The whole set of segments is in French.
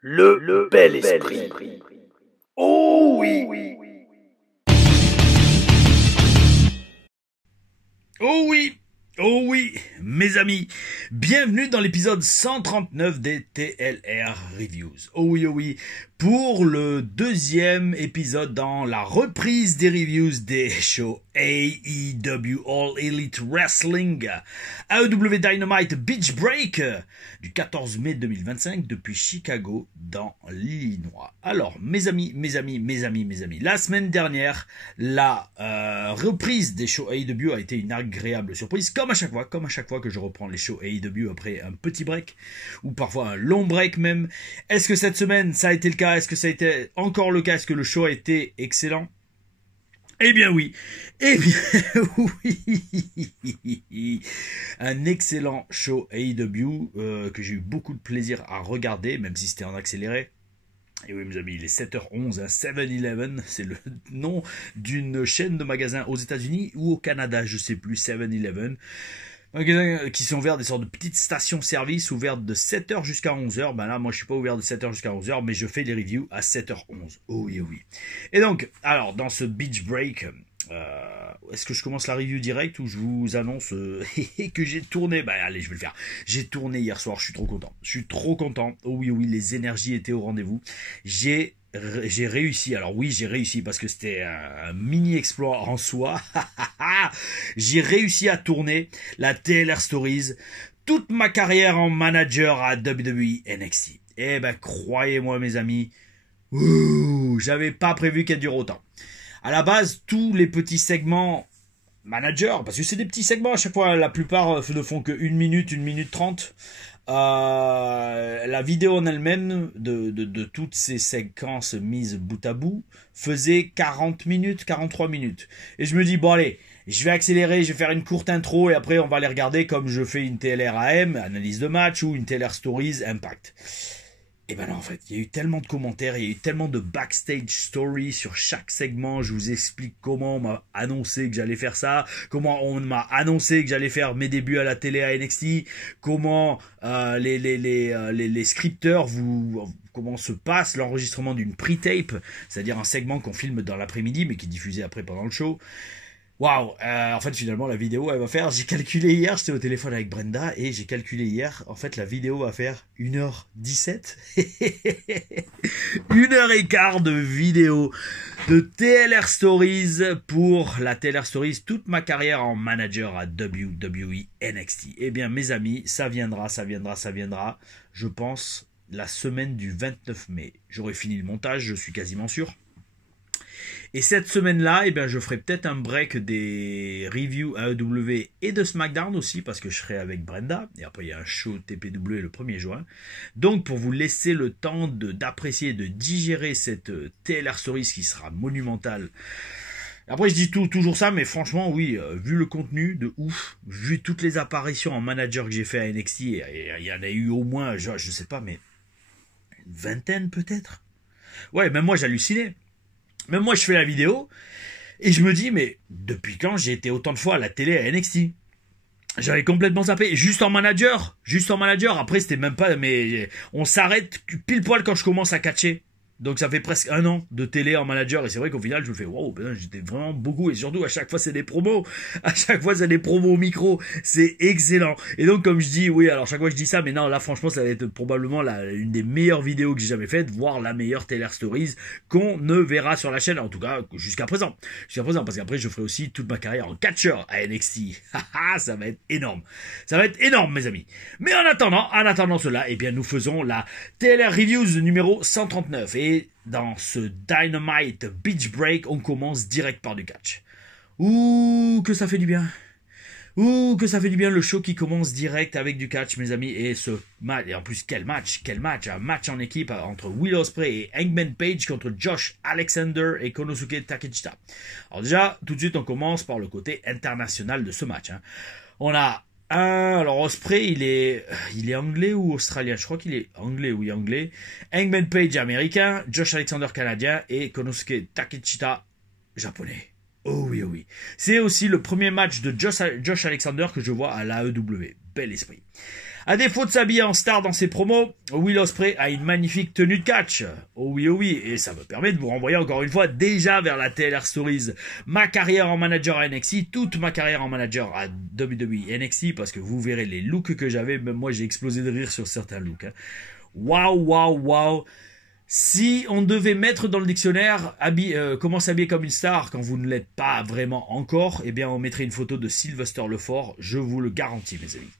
Le bel esprit. Oh oui. Oh oui, oh oui, mes amis, bienvenue dans l'épisode 139 des TLR Reviews. Oh oui, pour le deuxième épisode dans la reprise des reviews des shows AEW All Elite Wrestling, AEW Dynamite Beach Break du 14 mai 2025 depuis Chicago dans l'Illinois. Alors, mes amis, la semaine dernière, la reprise des shows AEW a été une agréable surprise, comme à chaque fois que je reprends les shows AEW après un petit break, ou parfois un long break même. Est-ce que cette semaine ça a été le cas? Est-ce que ça a été encore le cas? Est-ce que le show a été excellent? Eh bien oui, oui, un excellent show AEW que j'ai eu beaucoup de plaisir à regarder, même si c'était en accéléré. Et oui, mes amis, il est 7h11, 7-Eleven, c'est le nom d'une chaîne de magasins aux États-Unis ou au Canada, je sais plus, 7-Eleven. Magasins qui sont ouverts, des sortes de petites stations-service ouvertes de 7h jusqu'à 11h. Ben là, moi, je suis pas ouvert de 7h jusqu'à 11h, mais je fais les reviews à 7h11. Oh oui. Et donc, alors, dans ce Beach Break, est-ce que je commence la review direct ou je vous annonce que j'ai tourné? Bah allez, je vais le faire. J'ai tourné hier soir, je suis trop content. Oh oui, les énergies étaient au rendez-vous. J'ai réussi. Alors oui, j'ai réussi parce que c'était un mini exploit en soi. J'ai réussi à tourner la TLR Stories toute ma carrière en manager à WWE NXT. Eh ben, croyez-moi mes amis, j'avais pas prévu qu'elle dure autant. À la base, tous les petits segments manager, parce que c'est des petits segments à chaque fois, la plupart ne font que 1 minute, 1 minute 30. La vidéo en elle-même de toutes ces séquences mises bout à bout faisait 40 minutes, 43 minutes. Et je me dis, bon allez, je vais accélérer, je vais faire une courte intro et après on va les regarder comme je fais une TLR AM, analyse de match, ou une TLR Stories, Impact. Et ben non, en fait, il y a eu tellement de commentaires, il y a eu tellement de backstage stories sur chaque segment. Je vous explique comment on m'a annoncé que j'allais faire ça, comment on m'a annoncé que j'allais faire mes débuts à la télé à NXT, comment les scripteurs comment se passe l'enregistrement d'une pre-tape, c'est-à-dire un segment qu'on filme dans l'après-midi mais qui est diffusé après pendant le show. Waouh, en fait finalement la vidéo elle va faire, j'ai calculé hier, j'étais au téléphone avec Brenda et j'ai calculé hier, en fait la vidéo va faire 1h17. 1h15 de vidéo de TLR Stories pour la TLR Stories, toute ma carrière en manager à WWE NXT. Eh bien mes amis, ça viendra, je pense la semaine du 29 mai. J'aurai fini le montage, je suis quasiment sûr. Et cette semaine-là, eh bien, je ferai peut-être un break des reviews AEW et de SmackDown aussi, parce que je serai avec Brenda. Et après, il y a un show TPW le 1er juin. Donc, pour vous laisser le temps d'apprécier, de digérer cette TLR Stories qui sera monumentale. Après, je dis toujours ça, mais franchement, oui, vu le contenu de ouf, vu toutes les apparitions en manager que j'ai fait à NXT, et il y en a eu au moins, je sais pas, mais une vingtaine peut-être. Ouais, même moi, j'hallucinais. Même moi, je fais la vidéo et je me dis, mais depuis quand j'ai été autant de fois à la télé à NXT? J'avais complètement zappé. Juste en manager. Après, c'était même pas, mais on s'arrête pile poil quand je commence à catcher. Donc ça fait presque 1 an de télé en manager et c'est vrai qu'au final je me fais wow, ben, j'étais vraiment beaucoup et surtout à chaque fois c'est des promos, au micro, c'est excellent. Et donc comme je dis, oui alors chaque fois je dis ça, mais non là franchement ça va être probablement une des meilleures vidéos que j'ai jamais faites, voire la meilleure TLR Stories qu'on ne verra sur la chaîne, en tout cas jusqu'à présent, parce qu'après je ferai aussi toute ma carrière en catcheur à NXT. Ça va être énorme, mes amis. Mais en attendant cela, eh bien nous faisons la TLR Reviews numéro 139 et dans ce Dynamite Beach Break, on commence direct par du catch. Ouh, que ça fait du bien. Le show qui commence direct avec du catch, mes amis. Et ce match, et en plus, quel match. Un match en équipe entre Will Ospreay et Hangman Page contre Josh Alexander et Konosuke Takeshita. Alors déjà, tout de suite, on commence par le côté international de ce match. On a alors Ospreay, il est anglais ou australien? Je crois qu'il est anglais, oui, anglais. Hangman Page, américain. Josh Alexander, canadien. Et Konosuke Takeshita, japonais. Oh oui. C'est aussi le premier match de Josh Alexander que je vois à l'AEW. Bel esprit. À défaut de s'habiller en star dans ses promos, Will Ospreay a une magnifique tenue de catch. Oh oui, et ça me permet de vous renvoyer encore une fois déjà vers la TLR Stories. Ma carrière en manager à NXT, toute ma carrière en manager à WWE NXT, parce que vous verrez les looks que j'avais, même moi j'ai explosé de rire sur certains looks. Waouh. Si on devait mettre dans le dictionnaire comment s'habiller comme une star quand vous ne l'êtes pas vraiment encore, eh bien on mettrait une photo de Sylvester Lefort, je vous le garantis mes amis.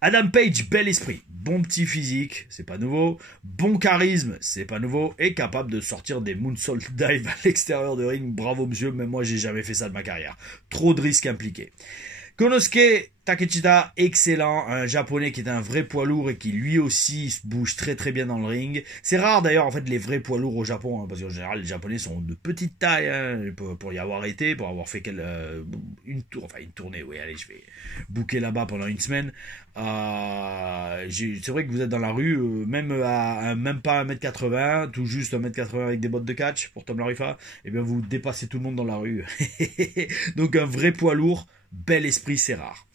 Adam Page, bel esprit, bon petit physique, c'est pas nouveau, bon charisme, c'est pas nouveau, et capable de sortir des moonsault dive à l'extérieur de ring, bravo monsieur, même moi j'ai jamais fait ça de ma carrière. Trop de risques impliqués. Konosuke Takeshita, excellent, un japonais qui est un vrai poids lourd et qui lui aussi se bouge très très bien dans le ring. C'est rare d'ailleurs en fait les vrais poids lourds au Japon, parce qu'en général les japonais sont de petite taille, pour y avoir été, pour avoir fait une tournée, oui allez je vais booker là-bas pendant une semaine. C'est vrai que vous êtes dans la rue, même pas 1m80, tout juste 1m80 avec des bottes de catch pour Tom Larifa, et bien vous dépassez tout le monde dans la rue. Donc un vrai poids lourd. Bel esprit, c'est rare.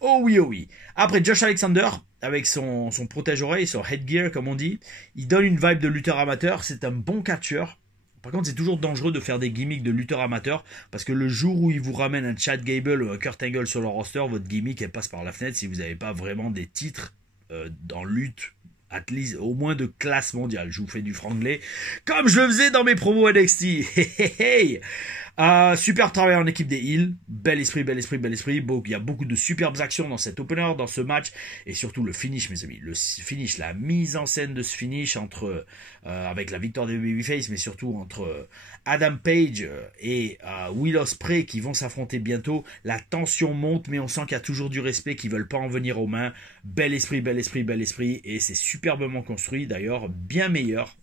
Oh oui. Après, Josh Alexander, avec son protège-oreille, son headgear, comme on dit, il donne une vibe de lutteur amateur. C'est un bon catcheur. Par contre, c'est toujours dangereux de faire des gimmicks de lutteur amateur, parce que le jour où il vous ramène un Chad Gable ou un Kurt Angle sur leur roster, votre gimmick, elle passe par la fenêtre si vous n'avez pas vraiment des titres dans lutte. At least, au moins de classe mondiale. Je vous fais du franglais, comme je le faisais dans mes promos NXT. Super travail en équipe des Heels, bel esprit. Il y a beaucoup de superbes actions dans cet opener, dans ce match, et surtout le finish, mes amis. Le finish, la mise en scène de ce finish avec la victoire des Babyface, mais surtout entre Adam Page et Will Ospreay qui vont s'affronter bientôt. La tension monte, mais on sent qu'il y a toujours du respect, qu'ils veulent pas en venir aux mains. Bel esprit, et c'est superbement construit. D'ailleurs, bien meilleur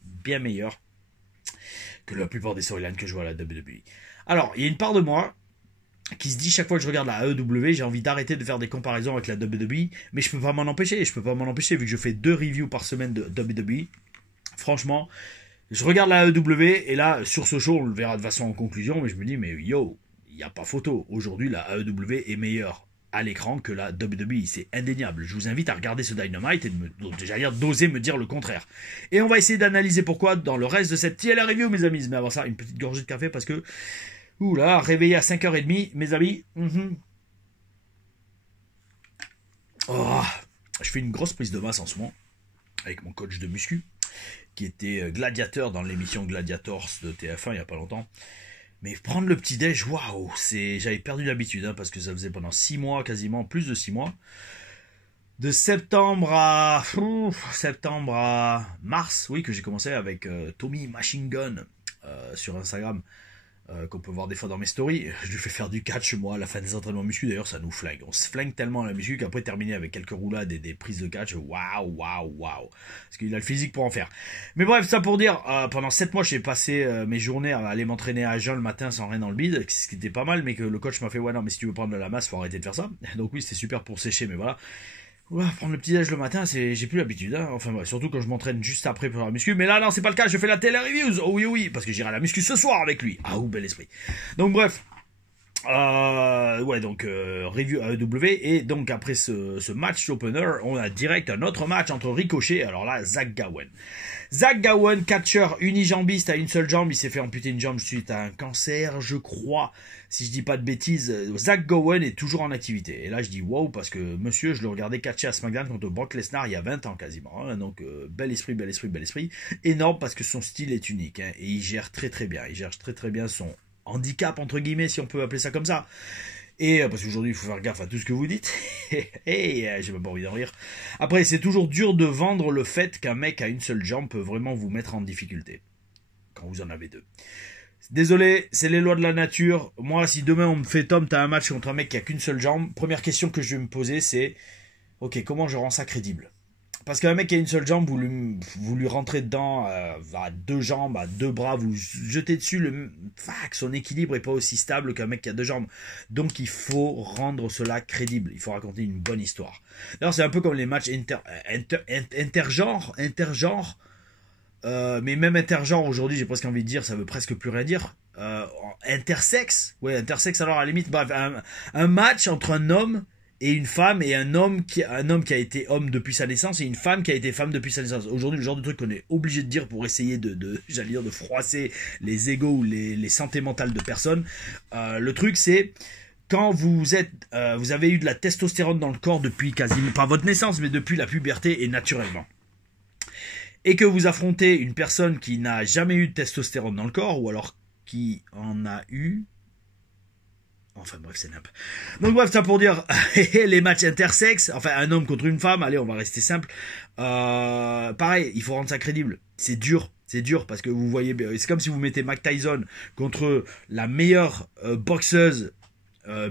que la plupart des storylines que je vois à la WWE. Alors, il y a une part de moi qui se dit chaque fois que je regarde la AEW, j'ai envie d'arrêter de faire des comparaisons avec la WWE, mais je peux pas m'en empêcher vu que je fais 2 reviews par semaine de WWE. Franchement, je regarde la AEW et là, sur ce show, on le verra de façon en conclusion, mais je me dis, mais il n'y a pas photo. Aujourd'hui, la AEW est meilleure à l'écran que la WWE, c'est indéniable. Je vous invite à regarder ce Dynamite et d'oser me dire le contraire. Et on va essayer d'analyser pourquoi dans le reste de cette TLR review, mes amis. Mais avant ça, une petite gorgée de café parce que oula, réveillé à 5h30, mes amis. Oh, je fais une grosse prise de masse en ce moment avec mon coach de muscu qui était gladiateur dans l'émission Gladiators de TF1 il n'y a pas longtemps. Mais prendre le petit-déj, waouh, j'avais perdu l'habitude, parce que ça faisait pendant 6 mois, quasiment plus de 6 mois. De septembre à mars, oui, que j'ai commencé avec Tommy Machine Gun sur Instagram, qu'on peut voir des fois dans mes stories. Je lui fais faire du catch, moi, à la fin des entraînements muscu. D'ailleurs, ça nous flingue. On se flingue tellement à la muscu qu'après terminer avec quelques roulades et des prises de catch, waouh. Parce qu'il a le physique pour en faire. Mais bref, ça pour dire, pendant 7 mois, j'ai passé mes journées à aller m'entraîner à jeun le matin sans rien dans le bide, ce qui était pas mal, mais que le coach m'a fait, ouais, non, mais si tu veux prendre de la masse, faut arrêter de faire ça. Donc oui, c'était super pour sécher, mais voilà. Ouais, prendre le petit déj le matin, j'ai plus l'habitude, Enfin, ouais, surtout quand je m'entraîne juste après pour la muscu. Mais là, non, c'est pas le cas. Je fais la télé reviews. Oh oui, parce que j'irai à la muscu ce soir avec lui. Ah, bel esprit. Donc, bref. Review AEW. Et donc, après ce match opener, on a direct un autre match entre Ricochet. Alors là, Zach Gowen, catcheur unijambiste à une seule jambe. Il s'est fait amputer une jambe suite à un cancer, je crois. Si je dis pas de bêtises, Zach Gowen est toujours en activité. Et là, je dis wow, parce que monsieur, je le regardais catcher à SmackDown contre Brock Lesnar il y a 20 ans quasiment. Donc, bel esprit. Énorme parce que son style est unique. Et il gère très très bien. Il gère très très bien son handicap, entre guillemets, si on peut appeler ça comme ça. Et parce qu'aujourd'hui, il faut faire gaffe à tout ce que vous dites. J'ai même pas envie d'en rire. Après, c'est toujours dur de vendre le fait qu'un mec à une seule jambe peut vraiment vous mettre en difficulté. Quand vous en avez 2. Désolé, c'est les lois de la nature. Moi, si demain on me fait Tom, t'as un match contre un mec qui a qu'une seule jambe, première question que je vais me poser, c'est ok, comment je rends ça crédible? Parce qu'un mec qui a une seule jambe, vous lui rentrez dedans à 2 jambes, à 2 bras, vous jetez dessus, son équilibre est pas aussi stable qu'un mec qui a 2 jambes. Donc il faut rendre cela crédible. Il faut raconter une bonne histoire. D'ailleurs, c'est un peu comme les matchs intergenres. Mais même intergenre aujourd'hui, j'ai presque envie de dire, ça veut presque plus rien dire. Intersexe alors à la limite, bref, un match entre un homme et une femme et un homme qui a été homme depuis sa naissance et une femme qui a été femme depuis sa naissance. Aujourd'hui, le genre de truc qu'on est obligé de dire pour essayer j'allais dire, de froisser les égos ou les santé mentales de personnes. Le truc, c'est quand vous avez eu de la testostérone dans le corps depuis quasiment pas votre naissance, mais depuis la puberté et naturellement. Et que vous affrontez une personne qui n'a jamais eu de testostérone dans le corps, ou alors qui en a eu. Enfin bref, c'est nimp. Donc bref, ça pour dire les matchs intersexes, enfin un homme contre une femme, allez, on va rester simple. Pareil, il faut rendre ça crédible. C'est dur parce que vous voyez, c'est comme si vous mettez Mike Tyson contre la meilleure boxeuse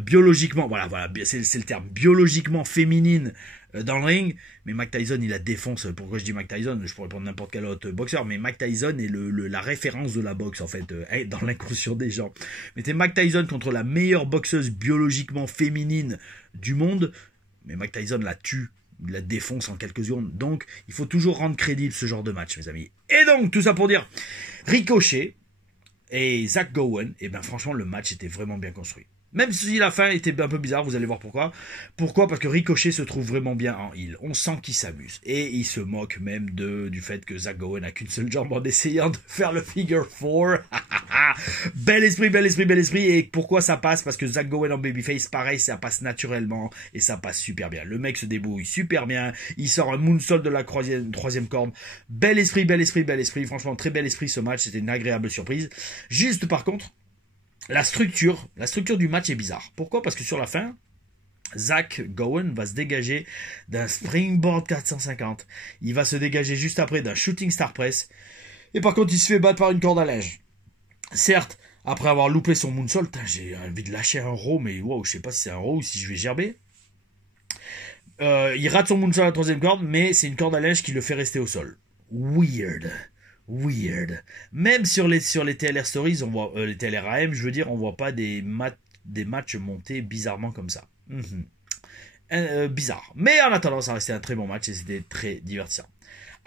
biologiquement, voilà, c'est le terme, biologiquement féminine dans le ring, mais Mike Tyson il la défonce. Pourquoi je dis Mike Tyson? Je pourrais prendre n'importe quel autre boxeur, mais Mike Tyson est la référence de la boxe en fait, dans l'inconscient des gens. Mettez Mike Tyson contre la meilleure boxeuse biologiquement féminine du monde, mais Mike Tyson la tue, il la défonce en quelques secondes. Donc il faut toujours rendre crédible ce genre de match, mes amis. Et donc tout ça pour dire, Ricochet et Zach Gowen, et ben franchement le match était vraiment bien construit. Même si la fin était un peu bizarre, vous allez voir pourquoi. Pourquoi? Parce que Ricochet se trouve vraiment bien en heel. On sent qu'il s'amuse. Et il se moque même du fait que Zach Gowen n'a qu'une seule jambe en essayant de faire le figure 4. Bel esprit. Et pourquoi ça passe? Parce que Zach Gowen en babyface, pareil, ça passe naturellement. Et ça passe super bien. Le mec se débrouille super bien. Il sort un moonsault de la troisième corde. Bel esprit. Franchement, très bel esprit ce match. C'était une agréable surprise. Juste par contre, la structure du match est bizarre. Pourquoi? Parce que sur la fin, Zach Gowen va se dégager d'un springboard 450. Il va se dégager juste après d'un shooting star press. Et par contre, il se fait battre par une corde à linge. Certes, après avoir loupé son moonsault, j'ai envie de lâcher un row, mais wow, je sais pas si c'est un row ou si je vais gerber. Il rate son moonsault à la troisième corde, mais c'est une corde à linge qui le fait rester au sol. Weird. Même sur les TLR Stories, on voit les TLR AM, je veux dire, on voit pas des matchs montés bizarrement comme ça. Bizarre. Mais en attendant, ça restait un très bon match et c'était très divertissant.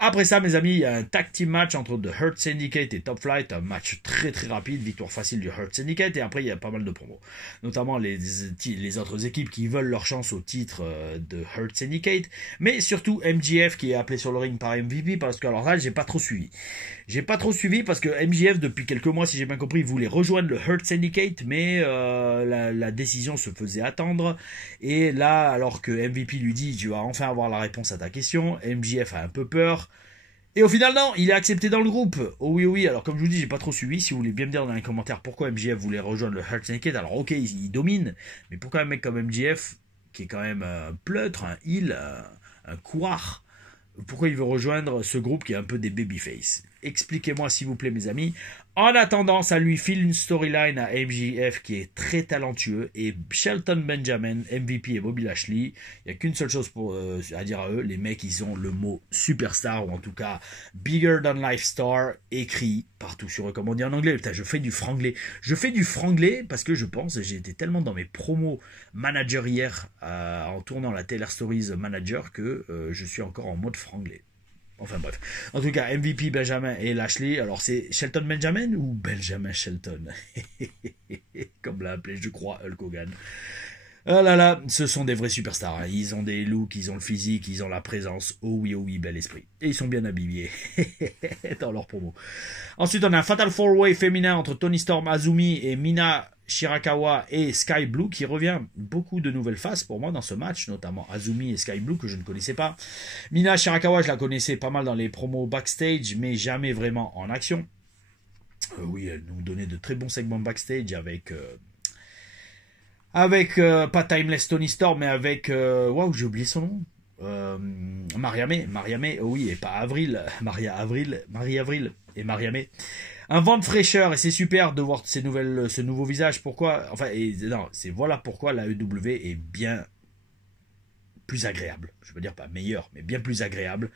Après ça, mes amis, il y a un tag team match entre The Hurt Syndicate et Top Flight, un match très très rapide, victoire facile du Hurt Syndicate, et après il y a pas mal de promos, notamment les autres équipes qui veulent leur chance au titre de Hurt Syndicate, mais surtout MJF qui est appelé sur le ring par MVP, parce que alors là, j'ai pas trop suivi parce que MJF depuis quelques mois, si j'ai bien compris, voulait rejoindre le Hurt Syndicate, mais la décision se faisait attendre, et là, alors que MVP lui dit tu vas enfin avoir la réponse à ta question, MJF a un peu peur. Et au final, non, il est accepté dans le groupe. Oh oui. Alors, comme je vous dis, j'ai pas trop suivi. Si vous voulez bien me dire dans les commentaires pourquoi MJF voulait rejoindre le Hurt Syndicate. Alors, ok, il domine. Mais pourquoi un mec comme MJF, qui est quand même un pleutre, un heel, un couard, pourquoi il veut rejoindre ce groupe qui est un peu des babyface? Expliquez-moi, s'il vous plaît, mes amis. En attendant, ça lui file une storyline à MJF qui est très talentueux. Et Shelton Benjamin, MVP et Bobby Lashley, il n'y a qu'une seule chose à dire à eux. Les mecs, ils ont le mot superstar, ou en tout cas bigger than life star, écrit partout sur eux, comme on dit en anglais. Putain, je fais du franglais. Parce que je pense, j'ai été tellement dans mes promos manager hier, en tournant la TLR Stories manager, que je suis encore en mode franglais. Enfin bref. En tout cas, MVP, Benjamin et Lashley. Alors c'est Shelton Benjamin ou Benjamin Shelton? Comme l'a appelé, je crois, Hulk Hogan. Ah là là, ce sont des vrais superstars. Hein. Ils ont des looks, ils ont le physique, ils ont la présence. Oh oui, bel esprit. Et ils sont bien habillés dans leur promo. Ensuite, on a un Fatal 4-Way féminin entre Toni Storm, Azumi et Mina Shirakawa et Sky Blue qui revient. Beaucoup de nouvelles faces pour moi dans ce match, notamment Azumi et Sky Blue que je ne connaissais pas. Mina Shirakawa, je la connaissais pas mal dans les promos backstage, mais jamais vraiment en action. Oui, elle nous donnait de très bons segments backstage avec pas Timeless Toni Storm, mais avec waouh, j'ai oublié son nom. Maria May, oh oui, et pas Avril, Marie Avril et Maria May. Un vent de fraîcheur, et c'est super de voir ce nouveau visage. Pourquoi? Enfin, voilà pourquoi la EW est bien plus agréable. Je veux dire pas meilleure, mais bien plus agréable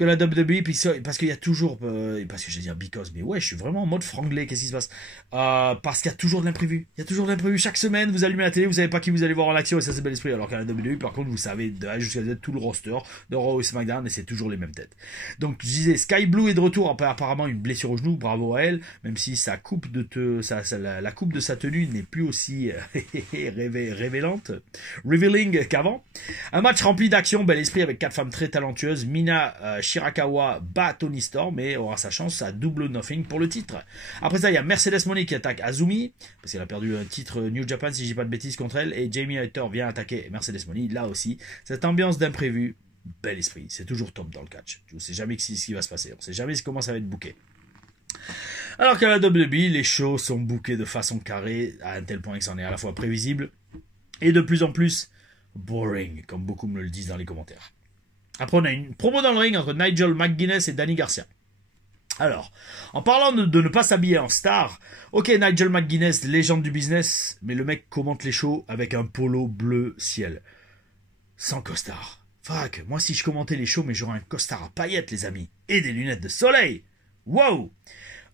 que la WWE, parce qu'il y a toujours, parce que je vais dire because, mais ouais, je suis vraiment en mode franglais, qu'est-ce qui se passe? Parce qu'il y a toujours de l'imprévu. Il y a toujours de l'imprévu. Chaque semaine, vous allumez la télé, vous savez pas qui vous allez voir en action, et ça c'est bel esprit. Alors qu'à la WWE, par contre, vous savez de A jusqu'à Z tout le roster de Raw et SmackDown, et c'est toujours les mêmes têtes. Donc, je disais, Sky Blue est de retour, apparemment une blessure au genou, bravo à elle, même si sa coupe la coupe de sa tenue n'est plus aussi révélante, revealing qu'avant. Un match rempli d'action, bel esprit, avec 4 femmes très talentueuses. Mina Shirakawa bat Toni Storm et aura sa chance à Double or Nothing pour le titre. Après ça, il y a Mercedes Moné qui attaque Azumi, parce qu'elle a perdu un titre New Japan, si je dis pas de bêtises, contre elle, et Jamie Hayter vient attaquer Mercedes Moné, là aussi. Cette ambiance d'imprévu, bel esprit, c'est toujours top dans le catch. On sait jamais ce qui va se passer, on sait jamais comment ça va être booké. Alors qu'à la WWE, les shows sont bookés de façon carrée, à un tel point que c'en est à la fois prévisible, et de plus en plus boring, comme beaucoup me le disent dans les commentaires. Après, on a une promo dans le ring entre Nigel McGuinness et Danny Garcia. Alors, en parlant de ne pas s'habiller en star, ok, Nigel McGuinness, légende du business, mais le mec commente les shows avec un polo bleu ciel. Sans costard. Fuck, moi si je commentais les shows, mais j'aurais un costard à paillettes, les amis. Et des lunettes de soleil. Wow.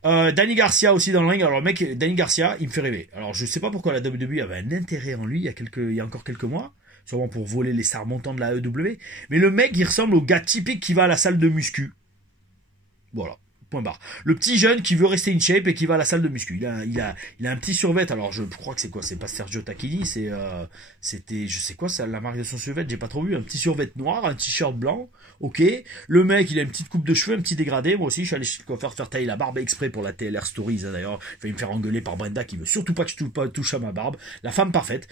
Danny Garcia aussi dans le ring. Alors le mec, Danny Garcia, il me fait rêver. Alors je sais pas pourquoi la WWE avait un intérêt en lui il y a encore quelques mois. Sûrement pour voler les stars montants de la AEW. Mais le mec, il ressemble au gars typique qui va à la salle de muscu. Voilà. Point barre. Le petit jeune qui veut rester in shape et qui va à la salle de muscu. Il a un petit survêt. Alors je crois que c'est quoi? C'est pas Sergio Tacchini. C'était, je sais quoi, c'est la marque de son survêt. J'ai pas trop vu. Un petit survêt noir, un t-shirt blanc. Ok. Le mec, il a une petite coupe de cheveux, un petit dégradé. Moi aussi, je suis allé chez le coiffeur faire tailler la barbe exprès pour la TLR Stories. D'ailleurs, il va me faire engueuler par Brenda qui veut surtout pas que je touche à ma barbe. La femme parfaite.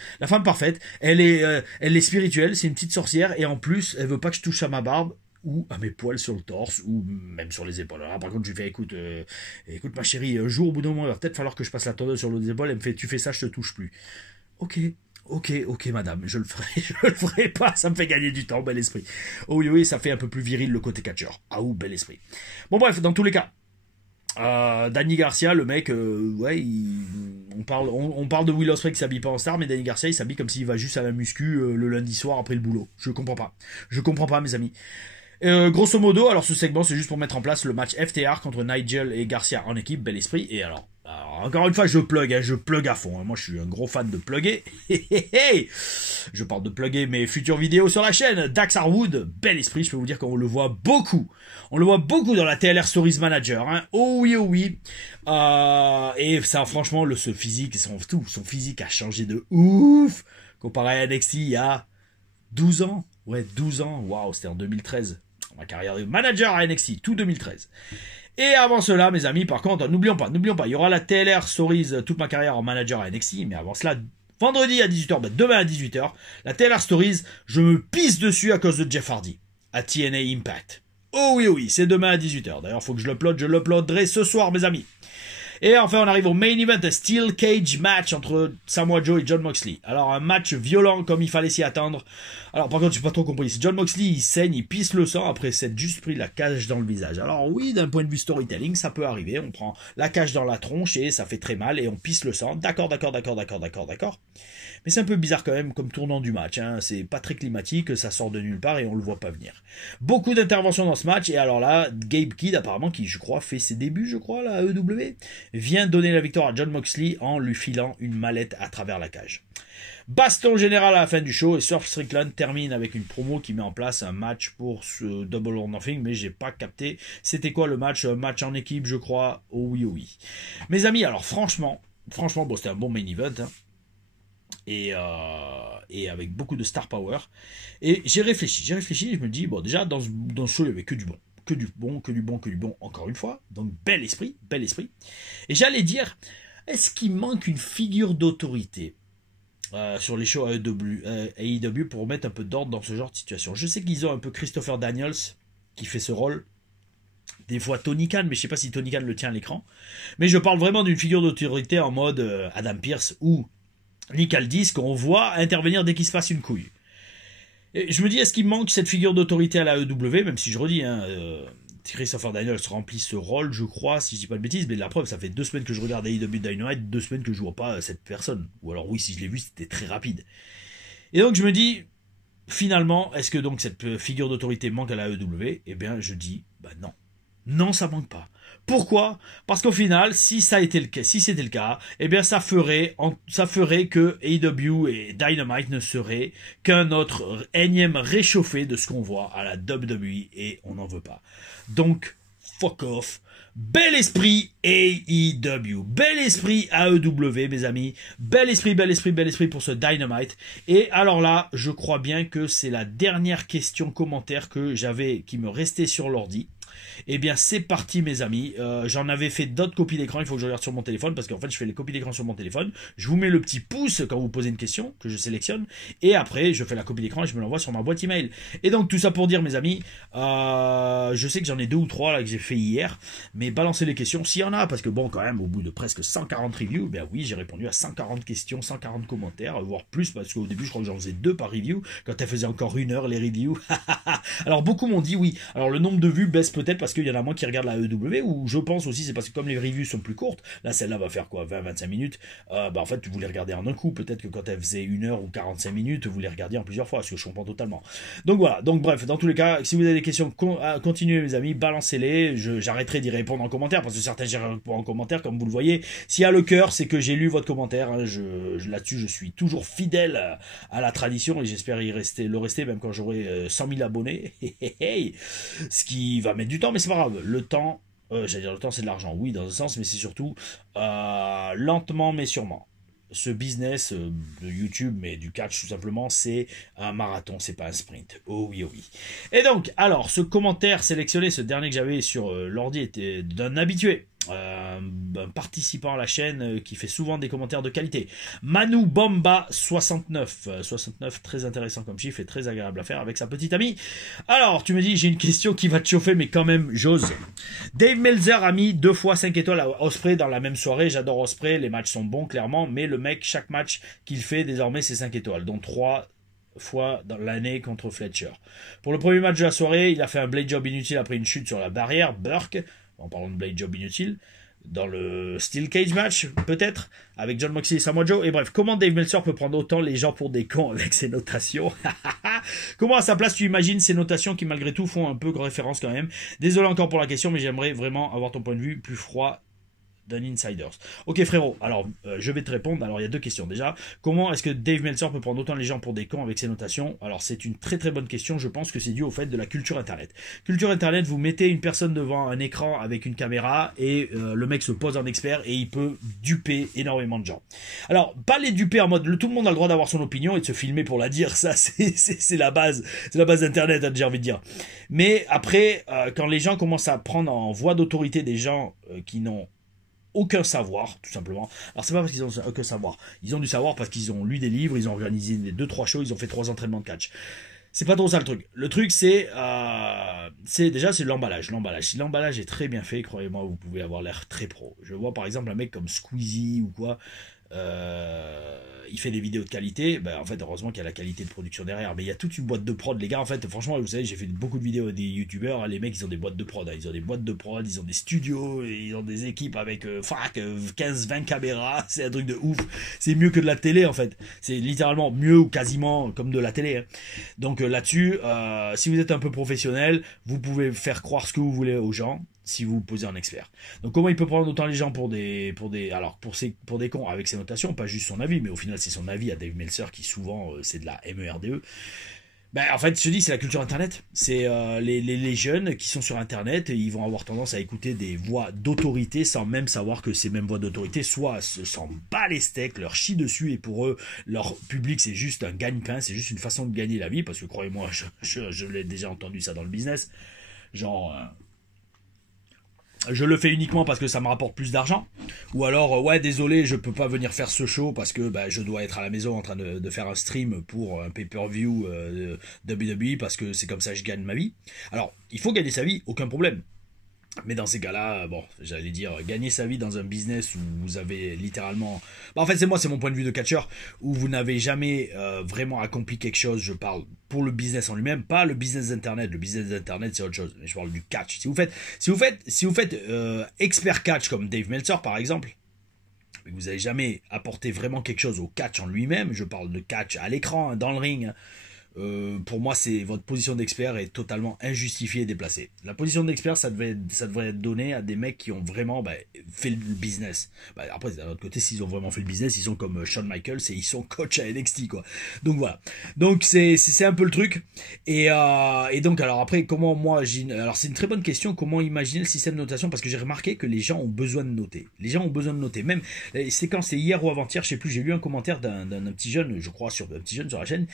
Elle est spirituelle. C'est une petite sorcière et en plus, elle veut pas que je touche à ma barbe ou à mes poils sur le torse, ou même sur les épaules. Alors, par contre, je lui fais, écoute ma chérie, un jour, au bout d'un moment, il va peut-être falloir que je passe la tondeuse sur les épaules. Elle me fait, tu fais ça, je te touche plus. Ok, madame, je le ferai pas, ça me fait gagner du temps, bel esprit. Oh oui, ça fait un peu plus viril le côté catcheur. Ah ou bel esprit. Bon bref, dans tous les cas, Danny Garcia, le mec, on parle de Will Ospreay qui s'habille pas en star, mais Danny Garcia, il s'habille comme s'il va juste à la muscu le lundi soir après le boulot. Je comprends pas, mes amis. Grosso modo, alors ce segment c'est juste pour mettre en place le match FTR contre Nigel et Garcia en équipe, bel esprit. Et alors encore une fois je plug à fond, moi je suis un gros fan de plugger. Je parle de plugger mes futures vidéos sur la chaîne. Dax Harwood, bel esprit, je peux vous dire qu'on le voit beaucoup dans la TLR Stories Manager, hein. Oh oui. Et ça franchement, ce physique, son physique a changé de ouf comparé à NXT il y a 12 ans. Ouais, 12 ans. Waouh, c'était en 2013. Ma carrière de manager à NXT, tout 2013. Et avant cela, mes amis, par contre, n'oublions pas, il y aura la TLR Stories, toute ma carrière en manager à NXT, mais avant cela, vendredi à 18h, demain à 18h, la TLR Stories, je me pisse dessus à cause de Jeff Hardy, à TNA Impact. Oh oui, c'est demain à 18h. D'ailleurs, faut que je l'uploaderai ce soir, mes amis. Et enfin, on arrive au main event, un Steel Cage match entre Samoa Joe et Jon Moxley. Alors, un match violent comme il fallait s'y attendre. Alors, par contre, j'ai pas trop compris. C'est Jon Moxley, il saigne, il pisse le sang après s'être juste pris la cage dans le visage. Alors oui, d'un point de vue storytelling, ça peut arriver. On prend la cage dans la tronche et ça fait très mal et on pisse le sang. D'accord. Mais c'est un peu bizarre quand même comme tournant du match, hein. C'est pas très climatique, ça sort de nulle part et on le voit pas venir. Beaucoup d'interventions dans ce match et alors là, Gabe Kidd apparemment qui je crois fait ses débuts, la AEW, vient donner la victoire à Jon Moxley en lui filant une mallette à travers la cage. Baston général à la fin du show et Swerve Strickland termine avec une promo qui met en place un match pour ce Double or Nothing, mais j'ai pas capté c'était quoi le match, un match en équipe je crois. Oh oui. Mes amis, alors franchement bon, c'était un bon main event, hein. Et avec beaucoup de star power. Et j'ai réfléchi, et je me dis, bon, déjà, dans ce show, il y avait que du bon, encore une fois. Donc, bel esprit. Et j'allais dire, est-ce qu'il manque une figure d'autorité sur les shows AEW pour mettre un peu d'ordre dans ce genre de situation? Je sais qu'ils ont un peu Christopher Daniels qui fait ce rôle. Des fois Tony Khan, mais je sais pas si Tony Khan le tient à l'écran. Mais je parle vraiment d'une figure d'autorité en mode Adam Pearce ou Nick Aldis qu'on voit intervenir dès qu'il se passe une couille. Et je me dis, est-ce qu'il manque cette figure d'autorité à la AEW, même si je redis, Christopher Daniels remplit ce rôle, je crois, si je dis pas de bêtises, mais la preuve, ça fait 2 semaines que je regarde AEW Dynamite, 2 semaines que je vois pas cette personne. Ou alors oui, si je l'ai vu, c'était très rapide. Et donc je me dis, finalement, est-ce que donc cette figure d'autorité manque à la AEW? Eh bien, je dis, bah non. Non, ça manque pas. Pourquoi? Parce qu'au final, si ça était le cas, si c'était le cas, eh bien, ça ferait que AEW et Dynamite ne seraient qu'un autre énième réchauffé de ce qu'on voit à la WWE et on n'en veut pas. Donc, fuck off. Bel esprit AEW, bel esprit AEW, mes amis, bel esprit pour ce Dynamite. Et alors là, je crois bien que c'est la dernière question commentaire que j'avais, qui me restait sur l'ordi. Eh bien, c'est parti, mes amis. J'en avais fait d'autres copies d'écran. Il faut que je regarde sur mon téléphone parce qu'en fait, je fais les copies d'écran sur mon téléphone. Je vous mets le petit pouce quand vous posez une question que je sélectionne. Et après, je fais la copie d'écran et je me l'envoie sur ma boîte email. Et donc, tout ça pour dire, mes amis, je sais que j'en ai 2 ou 3 là que j'ai fait hier. Mais balancez les questions s'il y en a. Parce que bon, quand même, au bout de presque 140 reviews, ben oui, j'ai répondu à 140 questions, 140 commentaires, voire plus. Parce qu'au début, je crois que j'en faisais 2 par review. Quand elle faisait encore 1 heure, les reviews. Alors, beaucoup m'ont dit oui. Alors, le nombre de vues baisse peut-être parce qu'il y en a moins qui regardent la AEW, ou je pense aussi c'est parce que comme les reviews sont plus courtes, là celle-là va faire quoi, 20-25 minutes, en fait vous les regardez en un coup, peut-être que quand elle faisait 1 heure ou 45 minutes, vous les regardiez en plusieurs fois, ce que je comprends totalement. Donc voilà, donc bref, dans tous les cas, si vous avez des questions, continuez mes amis, balancez-les, j'arrêterai d'y répondre en commentaire, parce que certains j'y réponds en commentaire, comme vous le voyez, s'il y a le cœur, c'est que j'ai lu votre commentaire, hein, là-dessus je suis toujours fidèle à la tradition, et j'espère le rester, même quand j'aurai 100 000 abonnés, ce qui va mettre du temps, mais c'est pas grave. Le temps, j'allais dire le temps c'est de l'argent, oui dans un sens, mais c'est surtout lentement mais sûrement. Ce business de YouTube, mais du catch tout simplement, c'est un marathon, c'est pas un sprint. Oh oui, oh oui. Et donc, alors, ce commentaire sélectionné, ce dernier que j'avais sur l'ordi, était d'un habitué. Un participant à la chaîne qui fait souvent des commentaires de qualité. Manu Bomba 69. 69, très intéressant comme chiffre et très agréable à faire avec sa petite amie. Alors, tu me dis, j'ai une question qui va te chauffer, mais quand même, j'ose. Dave Meltzer a mis 2 fois 5 étoiles à Ospreay dans la même soirée. J'adore Ospreay, les matchs sont bons, clairement, mais le mec, chaque match qu'il fait, désormais, c'est 5 étoiles, dont 3 fois dans l'année contre Fletcher. Pour le premier match de la soirée, il a fait un blade job inutile après une chute sur la barrière. Burke, en parlant de blade job inutile, dans le Steel Cage match, peut-être, avec John Moxley et Samoa Joe. Et bref, comment Dave Meltzer peut prendre autant les gens pour des cons avec ses notations? Comment à sa place tu imagines ces notations qui malgré tout font un peu référence quand même? Désolé encore pour la question, mais j'aimerais vraiment avoir ton point de vue plus froid d'un insiders. Ok frérot, alors je vais te répondre. Alors il y a 2 questions déjà. Comment est-ce que Dave Meltzer peut prendre autant les gens pour des cons avec ses notations? Alors c'est une très très bonne question. Je pense que c'est dû au fait de la culture internet. Culture internet, vous mettez une personne devant un écran avec une caméra et le mec se pose en expert et il peut duper énormément de gens. Alors pas les duper en mode tout le monde a le droit d'avoir son opinion et de se filmer pour la dire. Ça c'est la base, c'est la base d'internet, hein, j'ai envie de dire. Mais après quand les gens commencent à prendre en voie d'autorité des gens qui n'ont aucun savoir, tout simplement. Alors c'est pas parce qu'ils ont aucun savoir. Ils ont du savoir parce qu'ils ont lu des livres, ils ont organisé 2-3 shows, ils ont fait 3 entraînements de catch. C'est pas trop ça le truc. Le truc c'est déjà c'est l'emballage. Si l'emballage est très bien fait, croyez-moi, vous pouvez avoir l'air très pro. Je vois par exemple un mec comme Squeezie ou quoi. Il fait des vidéos de qualité, ben, en fait heureusement qu'il y a la qualité de production derrière, mais il y a toute une boîte de prod les gars, en fait franchement vous savez j'ai fait beaucoup de vidéos des youtubeurs, hein, les mecs ils ont des boîtes de prod, hein, ils ont des boîtes de prod, ils ont des studios, ils ont des équipes avec 15-20 caméras, c'est un truc de ouf, c'est mieux que de la télé en fait, c'est littéralement mieux ou quasiment comme de la télé, hein. Donc là-dessus, si vous êtes un peu professionnel, vous pouvez faire croire ce que vous voulez aux gens, si vous vous posez en expert. Donc comment il peut prendre autant les gens pour des cons avec ses notations, pas juste son avis, mais au final c'est son avis à Dave Meltzer qui souvent c'est de la MERDE. Ben, en fait, je te dis, c'est la culture internet. C'est les jeunes qui sont sur internet, et ils vont avoir tendance à écouter des voix d'autorité sans même savoir que ces mêmes voix d'autorité soit s'en bat les steaks, leur chie dessus, et pour eux, leur public c'est juste un gagne-pain, c'est juste une façon de gagner la vie, parce que croyez-moi, je l'ai déjà entendu ça dans le business. Genre, je le fais uniquement parce que ça me rapporte plus d'argent, ou alors ouais désolé je peux pas venir faire ce show parce que bah, je dois être à la maison en train de faire un stream pour un pay-per-view WWE parce que c'est comme ça que je gagne ma vie. Alors il faut gagner sa vie, aucun problème. Mais dans ces cas-là, bon, j'allais dire, gagner sa vie dans un business où vous avez littéralement... Bah en fait, c'est mon point de vue de catcheur, où vous n'avez jamais vraiment accompli quelque chose, je parle pour le business en lui-même, pas le business d'Internet. Le business d'Internet, c'est autre chose, mais je parle du catch. Si vous faites expert catch comme Dave Meltzer, par exemple, mais que vous n'avez jamais apporté vraiment quelque chose au catch en lui-même, je parle de catch à l'écran, hein, dans le ring, hein, Pour moi, votre position d'expert est totalement injustifiée et déplacée. La position d'expert, ça devrait être donné à des mecs qui ont vraiment fait le business. Après, d'un autre côté, s'ils ont vraiment fait le business, ils sont comme Shawn Michaels et ils sont coach à NXT, quoi. Donc voilà. Donc c'est un peu le truc. Et donc, alors après, comment moi, alors c'est une très bonne question, comment imaginer le système de notation, parce que j'ai remarqué que les gens ont besoin de noter. Les gens ont besoin de noter. Même, c'est hier ou avant-hier, je sais plus, j'ai lu un commentaire d'un petit jeune, je crois, un petit jeune sur la chaîne,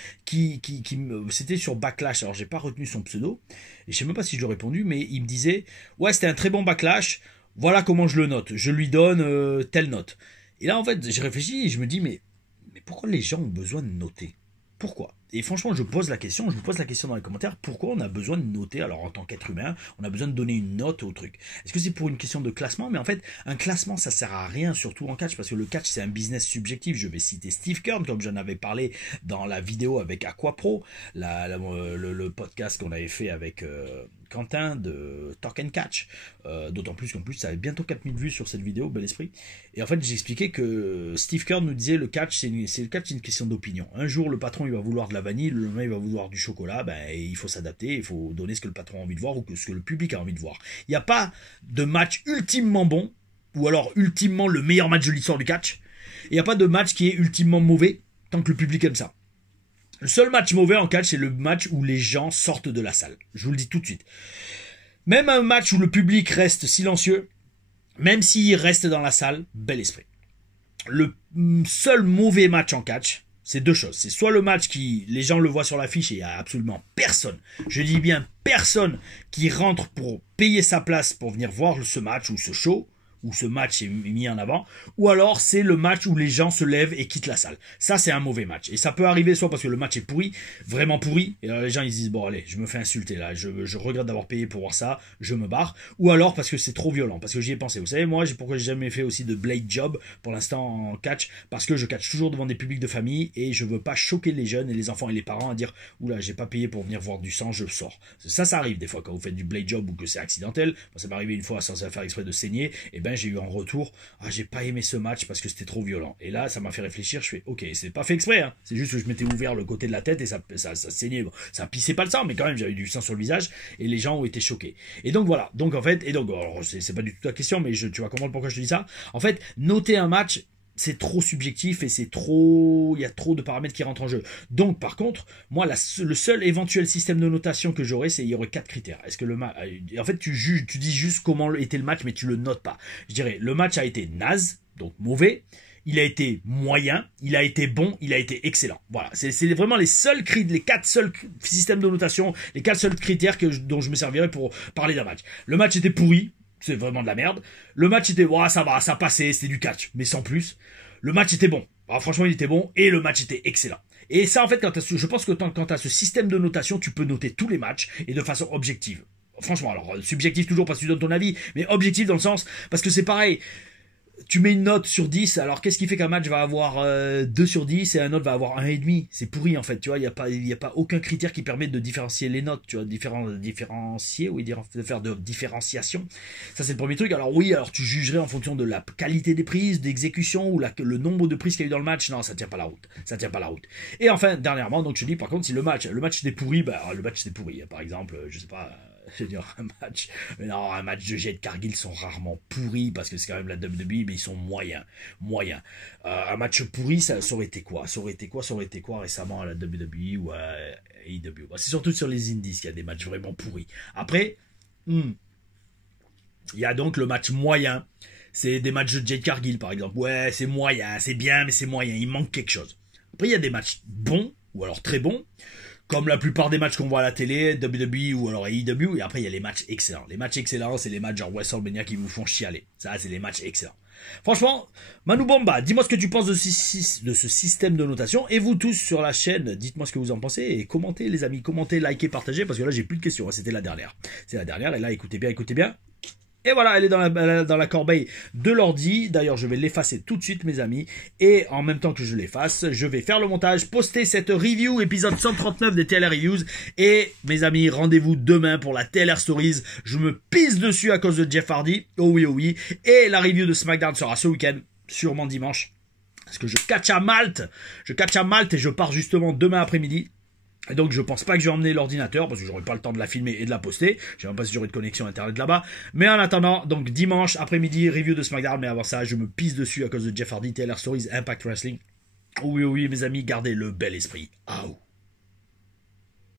c'était sur Backlash, alors j'ai pas retenu son pseudo, et je sais même pas si je lui ai répondu, mais il me disait, ouais, c'était un très bon Backlash, voilà comment je le note, je lui donne telle note. Et là, en fait, j'ai réfléchi et je me dis, mais pourquoi les gens ont besoin de noter? Pourquoi? Et franchement, je vous pose la question dans les commentaires, pourquoi on a besoin de noter? Alors, en tant qu'être humain, on a besoin de donner une note au truc. Est-ce que c'est pour une question de classement? Mais en fait, un classement, ça sert à rien, surtout en catch, parce que le catch, c'est un business subjectif. Je vais citer Steve Kern, comme j'en avais parlé dans la vidéo avec Aquapro, le podcast qu'on avait fait avec Quentin de Talk and Catch. D'autant plus qu'en plus, ça avait bientôt 4000 vues sur cette vidéo, bel esprit. Et en fait, j'ai expliqué que Steve Kern nous disait, le catch, c'est une question d'opinion. Un jour, le patron, il va vouloir de la vanille, le lendemain il va vouloir du chocolat, il faut s'adapter, il faut donner ce que le patron a envie de voir ou ce que le public a envie de voir. Il n'y a pas de match ultimement bon, ou alors ultimement le meilleur match de l'histoire du catch. Il n'y a pas de match qui est ultimement mauvais, tant que le public aime ça. Le seul match mauvais en catch, c'est le match où les gens sortent de la salle. Je vous le dis tout de suite. Même un match où le public reste silencieux, même s'il reste dans la salle, bel esprit. Le seul mauvais match en catch, c'est deux choses. C'est soit le match qui, les gens le voient sur l'affiche et il n'y a absolument personne, je dis bien personne, qui rentre pour payer sa place pour venir voir ce match ou ce show, où ce match est mis en avant, ou alors c'est le match où les gens se lèvent et quittent la salle. Ça, c'est un mauvais match. Et ça peut arriver soit parce que le match est pourri, vraiment pourri, et alors les gens ils se disent, bon allez, je me fais insulter là, je regrette d'avoir payé pour voir ça, je me barre, ou alors parce que c'est trop violent, parce que j'y ai pensé. Vous savez, moi, pourquoi j'ai jamais fait aussi de blade job pour l'instant en catch, parce que je catch toujours devant des publics de famille, et je veux pas choquer les jeunes et les enfants et les parents à dire, oula, j'ai pas payé pour venir voir du sang, je sors. Ça arrive des fois quand vous faites du blade job ou que c'est accidentel. Moi, ça m'est arrivé une fois sans faire exprès de saigner, et j'ai eu en retour, j'ai pas aimé ce match parce que c'était trop violent. Et là, ça m'a fait réfléchir, je fais, ok, c'est pas fait exprès, hein. C'est juste que je m'étais ouvert le côté de la tête et ça saignait. Bon, ça pissait pas le sang, mais quand même, j'avais du sang sur le visage et les gens ont été choqués. Et donc voilà. Donc en fait, alors, c'est pas du tout la question, mais tu vas comprendre pourquoi je te dis ça. En fait, noter un match, c'est trop subjectif et il y a trop de paramètres qui rentrent en jeu. Donc par contre, moi le seul éventuel système de notation que j'aurais, il y aurait 4 critères. Est-ce que en fait tu dis juste comment était le match, mais tu le notes pas. Je dirais le match a été naze, donc mauvais. Il a été moyen, il a été bon, il a été excellent. Voilà, c'est vraiment les 4 seuls systèmes de notation, les 4 seuls critères dont je me servirais pour parler d'un match. Le match était pourri, c'est vraiment de la merde. Le match était, ça va, ça passait, c'était du catch, mais sans plus. Le match était bon. Alors, franchement, il était bon et le match était excellent. Et ça, en fait, je pense que quand tu as ce système de notation, tu peux noter tous les matchs et de façon objective. Franchement, alors, subjectif toujours parce que tu donnes ton avis, mais objectif dans le sens, parce que c'est pareil. Tu mets une note sur 10, alors qu'est-ce qui fait qu'un match va avoir 2 sur 10 et un autre va avoir 1,5? C'est pourri en fait, tu vois, il n'y a pas aucun critère qui permet de différencier les notes, tu vois, différencier, oui, de faire de différenciation. Ça c'est le premier truc. Alors oui, alors tu jugerais en fonction de la qualité des prises, d'exécution ou le nombre de prises qu'il y a eu dans le match. Non, ça tient pas la route. Ça tient pas la route. Et enfin, dernièrement, donc je dis par contre, si le match était pourri, le match était pourri. Par exemple, je sais pas, je veux dire, un match de Jade Cargill sont rarement pourris parce que c'est quand même la WWE, mais ils sont moyens. Un match pourri, ça aurait été quoi? Ça aurait été quoi récemment à la WWE ou à AEW? C'est surtout sur les indies qu'il y a des matchs vraiment pourris. Après, il y a donc le match moyen. C'est des matchs de Jade Cargill, par exemple. Ouais, c'est moyen, c'est bien, mais c'est moyen. Il manque quelque chose. Après, il y a des matchs bons, ou alors très bons, comme la plupart des matchs qu'on voit à la télé, WWE ou alors AEW, et après il y a les matchs excellents. Les matchs excellents, c'est les matchs genre WrestleMania qui vous font chialer. Ça, c'est les matchs excellents. Franchement, Manu Bamba, dis-moi ce que tu penses de ce système de notation. Et vous tous sur la chaîne, dites-moi ce que vous en pensez. Et commentez les amis, commentez, likez, partagez, parce que là j'ai plus de questions. C'était la dernière. C'est la dernière, et là écoutez bien. Et voilà, elle est dans la corbeille de l'ordi. D'ailleurs, je vais l'effacer tout de suite, mes amis. Et en même temps que je l'efface, je vais faire le montage, poster cette review, épisode 139 des TLR Reviews. Et mes amis, rendez-vous demain pour la TLR Stories. Je me pisse dessus à cause de Jeff Hardy. Oh oui. Et la review de SmackDown sera ce week-end, sûrement dimanche. Parce que je catch à Malte et je pars justement demain après-midi. Et donc je pense pas que je vais emmener l'ordinateur parce que j'aurai pas le temps de la filmer et de la poster. Je sais même pas si j'aurai de connexion internet là-bas. Mais en attendant, donc dimanche après-midi, review de SmackDown. Mais avant ça, je me pisse dessus à cause de Jeff Hardy, TLR Stories, Impact Wrestling. Oui, oui, mes amis, gardez le bel esprit. Aouh.